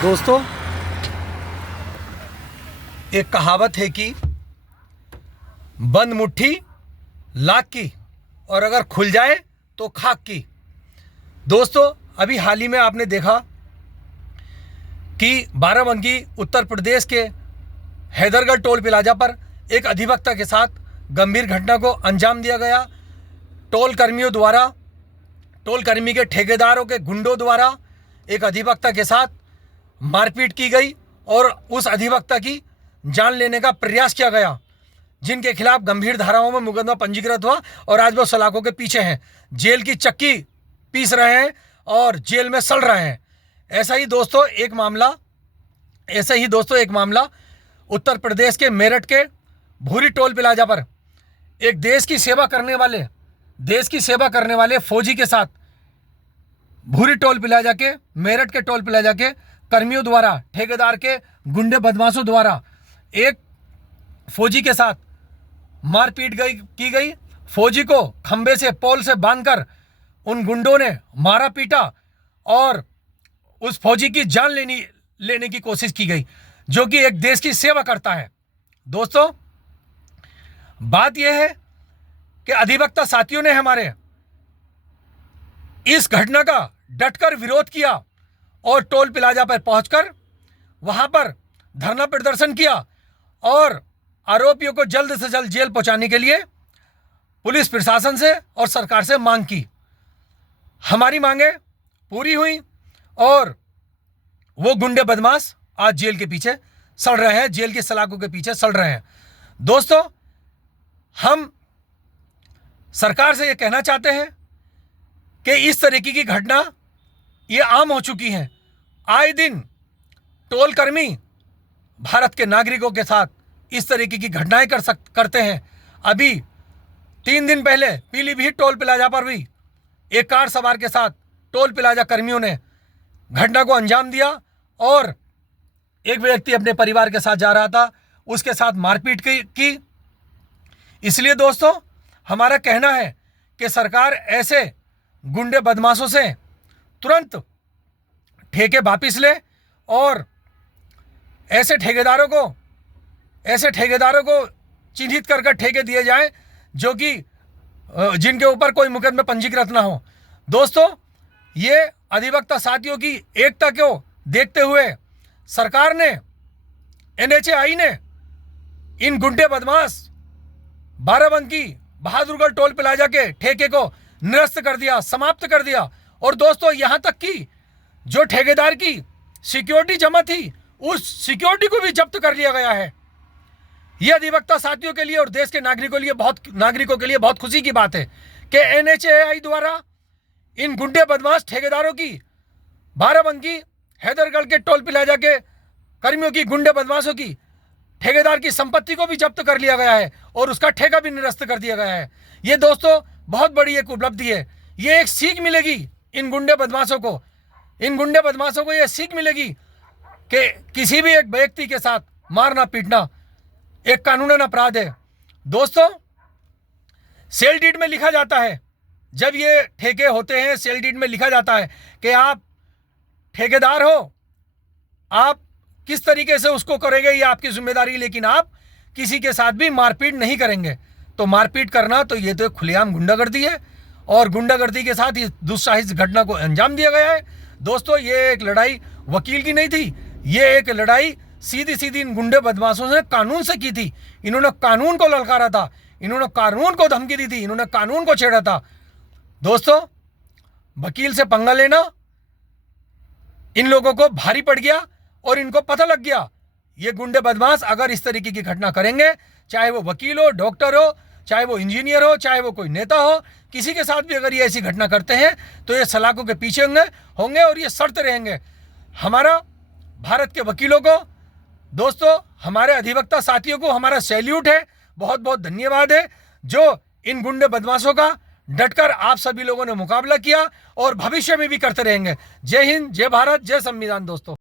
दोस्तों, एक कहावत है कि बंद मुट्ठी लाख की और अगर खुल जाए तो खाक की। दोस्तों, अभी हाल ही में आपने देखा कि बाराबंकी उत्तर प्रदेश के हैदरगढ़ टोल प्लाजा पर एक अधिवक्ता के साथ गंभीर घटना को अंजाम दिया गया। टोल कर्मियों द्वारा, टोल कर्मी के ठेकेदारों के गुंडों द्वारा एक अधिवक्ता के साथ मारपीट की गई और उस अधिवक्ता की जान लेने का प्रयास किया गया, जिनके खिलाफ गंभीर धाराओं में मुकदमा पंजीकृत हुआ और आज वो सलाखों के पीछे हैं, जेल की चक्की पीस रहे हैं और जेल में सड़ रहे हैं। ऐसा ही दोस्तों एक मामला उत्तर प्रदेश के मेरठ के भूरी टोल प्लाजा पर एक देश की सेवा करने वाले फौजी के साथ भूरी टोल प्लाजा के, मेरठ के टोल प्लाजा के कर्मियों द्वारा, ठेकेदार के गुंडे बदमाशों द्वारा एक फौजी के साथ मारपीट की गई। फौजी को खंबे से, पोल से बांधकर उन गुंडों ने मारा पीटा और उस फौजी की जान लेने की कोशिश की गई, जो कि एक देश की सेवा करता है। दोस्तों, बात यह है कि अधिवक्ता साथियों ने हमारे इस घटना का डटकर विरोध किया और टोल प्लाजा पर पहुंचकर वहां पर धरना प्रदर्शन किया और आरोपियों को जल्द से जल्द जेल पहुंचाने के लिए पुलिस प्रशासन से और सरकार से मांग की। हमारी मांगे पूरी हुई और वो गुंडे बदमाश आज जेल के पीछे सड़ रहे हैं, जेल की सलाखों के पीछे सड़ रहे हैं। दोस्तों, हम सरकार से ये कहना चाहते हैं कि इस तरीके की घटना ये आम हो चुकी है। आए दिन टोल कर्मी भारत के नागरिकों के साथ इस तरीके की घटनाएं करते हैं। अभी 3 दिन पहले पीलीभीत टोल प्लाजा पर भी एक कार सवार के साथ टोल प्लाजा कर्मियों ने घटना को अंजाम दिया और एक व्यक्ति अपने परिवार के साथ जा रहा था, उसके साथ मारपीट की। इसलिए दोस्तों, हमारा कहना है कि सरकार ऐसे गुंडे बदमाशों से तुरंत ठेके वापिस ले और ऐसे ठेकेदारों को चिन्हित कर ठेके दिए जाएं जो कि जिनके ऊपर कोई मुकदमे पंजीकृत ना हो। दोस्तों, ये अधिवक्ता साथियों की एकता को देखते हुए सरकार ने, NHAI ने इन गुंडे बदमाश बाराबंकी बहादुरगढ़ टोल प्लाजा के ठेके को निरस्त कर दिया, समाप्त कर दिया। और दोस्तों, यहां तक कि जो ठेकेदार की सिक्योरिटी जमा थी, उस सिक्योरिटी को भी जब्त कर लिया गया है। यह अधिवक्ता साथियों के लिए और देश के नागरिकों के लिए बहुत खुशी की बात है कि NHAI द्वारा इन गुंडे बदमाश ठेकेदारों की, बाराबंकी हैदरगढ़ के टोल प्लाजा के कर्मियों की, गुंडे बदमाशों की, ठेकेदार की संपत्ति को भी जब्त कर लिया गया है और उसका ठेका भी निरस्त कर दिया गया है। ये दोस्तों बहुत बड़ी एक उपलब्धि है। ये एक सीख मिलेगी इन गुंडे बदमाशों को ये सीख मिलेगी कि किसी भी एक व्यक्ति के साथ मारना पीटना एक कानूनन अपराध है। दोस्तों, सेल डीड में लिखा जाता है, जब ये ठेके होते हैं, सेल डीड में लिखा जाता है कि आप ठेकेदार हो, आप किस तरीके से उसको करेंगे ये आपकी जिम्मेदारी, लेकिन आप किसी के साथ भी मारपीट नहीं करेंगे। तो मारपीट करना तो ये तो खुलेआम गुंडागर्दी है और गुंडागर्दी के साथ इस दुस्साहसिक घटना को अंजाम दिया गया है। दोस्तों, ये एक लड़ाई वकील की नहीं थी, ये एक लड़ाई सीधी इन गुंडे बदमाशों ने कानून से की थी। इन्होंने कानून को ललकारा था, इन्होंने कानून को धमकी दी थी, इन्होंने कानून को छेड़ा था। दोस्तों, वकील से पंगा लेना इन लोगों को भारी पड़ गया और इनको पता लग गया ये गुंडे बदमाश अगर इस तरीके की घटना करेंगे, चाहे वो वकील हो, डॉक्टर हो, चाहे वो इंजीनियर हो, चाहे वो कोई नेता हो, किसी के साथ भी अगर ये ऐसी घटना करते हैं तो ये सलाखों के पीछे होंगे और ये सड़ते रहेंगे। हमारा भारत के वकीलों को, दोस्तों, हमारे अधिवक्ता साथियों को हमारा सैल्यूट है, बहुत बहुत धन्यवाद है, जो इन गुंडे बदमाशों का डटकर आप सभी लोगों ने मुकाबला किया और भविष्य में भी करते रहेंगे। जय हिंद, जय भारत, जय संविधान। दोस्तों।